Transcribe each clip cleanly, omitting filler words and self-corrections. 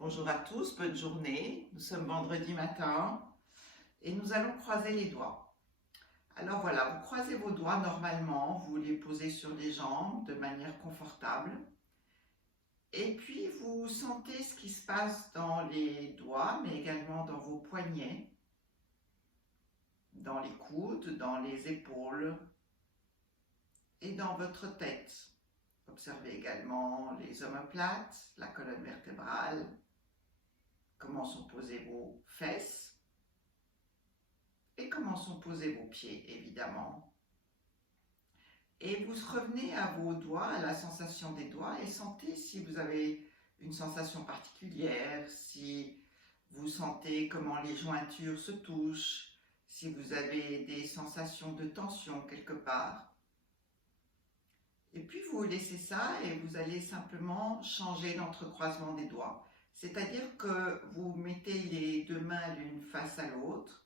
Bonjour à tous, bonne journée. Nous sommes vendredi matin et nous allons croiser les doigts. Alors voilà, vous croisez vos doigts normalement, vous les posez sur les jambes de manière confortable. Et puis vous sentez ce qui se passe dans les doigts, mais également dans vos poignets, dans les coudes, dans les épaules et dans votre tête. Observez également les omoplates, la colonne vertébrale, comment sont posées vos fesses et comment sont posés vos pieds, évidemment. Et vous revenez à vos doigts, à la sensation des doigts, et sentez si vous avez une sensation particulière, si vous sentez comment les jointures se touchent, si vous avez des sensations de tension quelque part. Et puis vous laissez ça et vous allez simplement changer l'entrecroisement des doigts. C'est-à-dire que vous mettez les deux mains l'une face à l'autre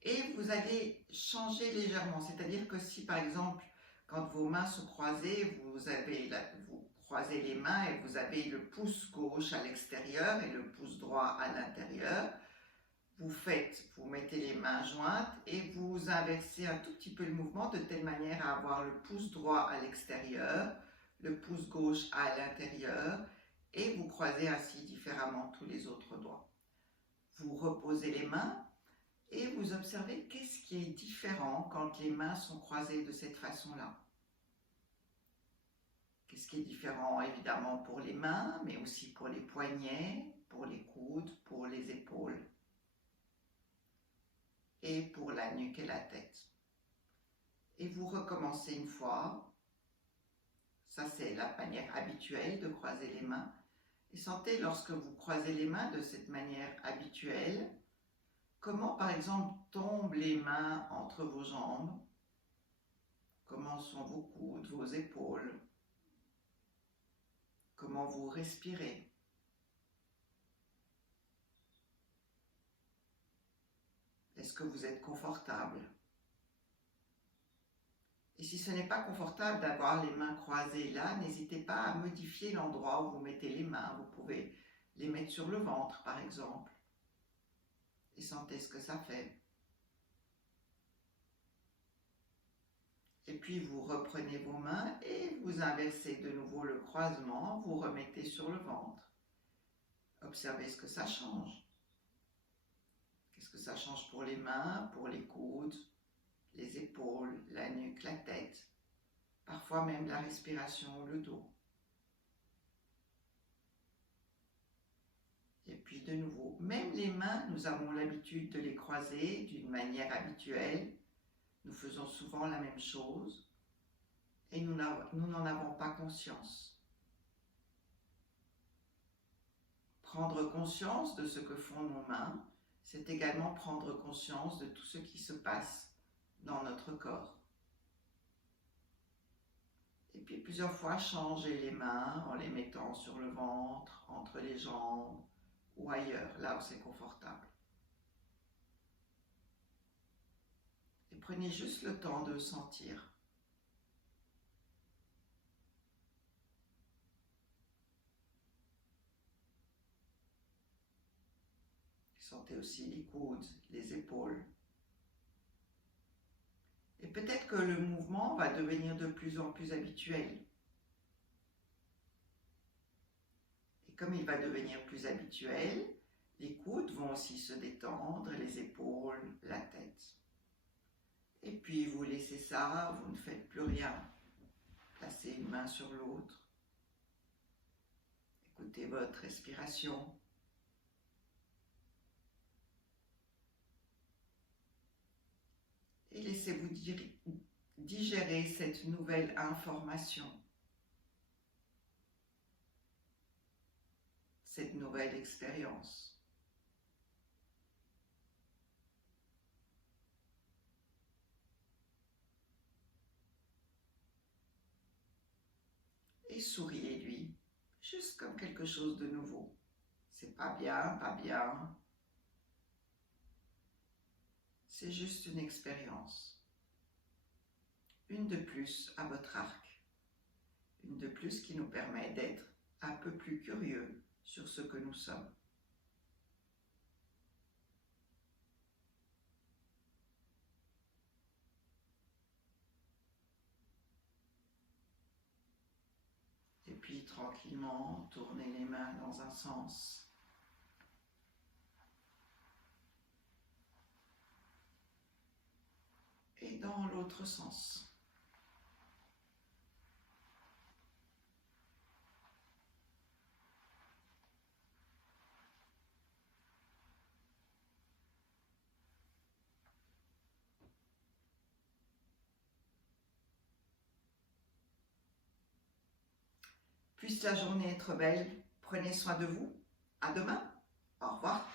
et vous allez changer légèrement. C'est-à-dire que si par exemple, quand vos mains sont croisées, vous croisez les mains et vous avez le pouce gauche à l'extérieur et le pouce droit à l'intérieur, vous mettez les mains jointes et vous inversez un tout petit peu le mouvement de telle manière à avoir le pouce droit à l'extérieur, le pouce gauche à l'intérieur et vous croisez ainsi différemment tous les autres doigts. Vous reposez les mains et vous observez qu'est-ce qui est différent quand les mains sont croisées de cette façon-là. Qu'est-ce qui est différent évidemment pour les mains, mais aussi pour les poignets, pour les coudes, pour les épaules et pour la nuque et la tête. Et vous recommencez une fois. Ça, c'est la manière habituelle de croiser les mains. Et sentez lorsque vous croisez les mains de cette manière habituelle, comment par exemple tombent les mains entre vos jambes, comment sont vos coudes, vos épaules, comment vous respirez. Est-ce que vous êtes confortable? Et si ce n'est pas confortable d'avoir les mains croisées là, n'hésitez pas à modifier l'endroit où vous mettez les mains. Vous pouvez les mettre sur le ventre par exemple. Et sentez ce que ça fait. Et puis vous reprenez vos mains et vous inversez de nouveau le croisement, vous remettez sur le ventre. Observez ce que ça change. Qu'est-ce que ça change pour les mains, pour les coudes, les épaules, la nuque, la tête, parfois même la respiration ou le dos. Et puis de nouveau, même les mains, nous avons l'habitude de les croiser d'une manière habituelle. Nous faisons souvent la même chose et nous n'en avons pas conscience. Prendre conscience de ce que font nos mains, c'est également prendre conscience de tout ce qui se passe dans notre corps. Et puis plusieurs fois, changer les mains en les mettant sur le ventre, entre les jambes ou ailleurs, là où c'est confortable. Et prenez juste le temps de sentir. Sentez aussi les coudes, les épaules. Et peut-être que le mouvement va devenir de plus en plus habituel. Et comme il va devenir plus habituel, les coudes vont aussi se détendre, les épaules, la tête. Et puis vous laissez ça, vous ne faites plus rien. Placez une main sur l'autre. Écoutez votre respiration. Et laissez-vous digérer cette nouvelle information, cette nouvelle expérience. Et souriez-lui, juste comme quelque chose de nouveau. C'est pas bien, pas bien. C'est juste une expérience. Une de plus à votre arc. Une de plus qui nous permet d'être un peu plus curieux sur ce que nous sommes. puis tranquillement, tournez les mains dans un sens. Et dans l'autre sens. Puisse la journée être belle. Prenez soin de vous. À demain. Au revoir.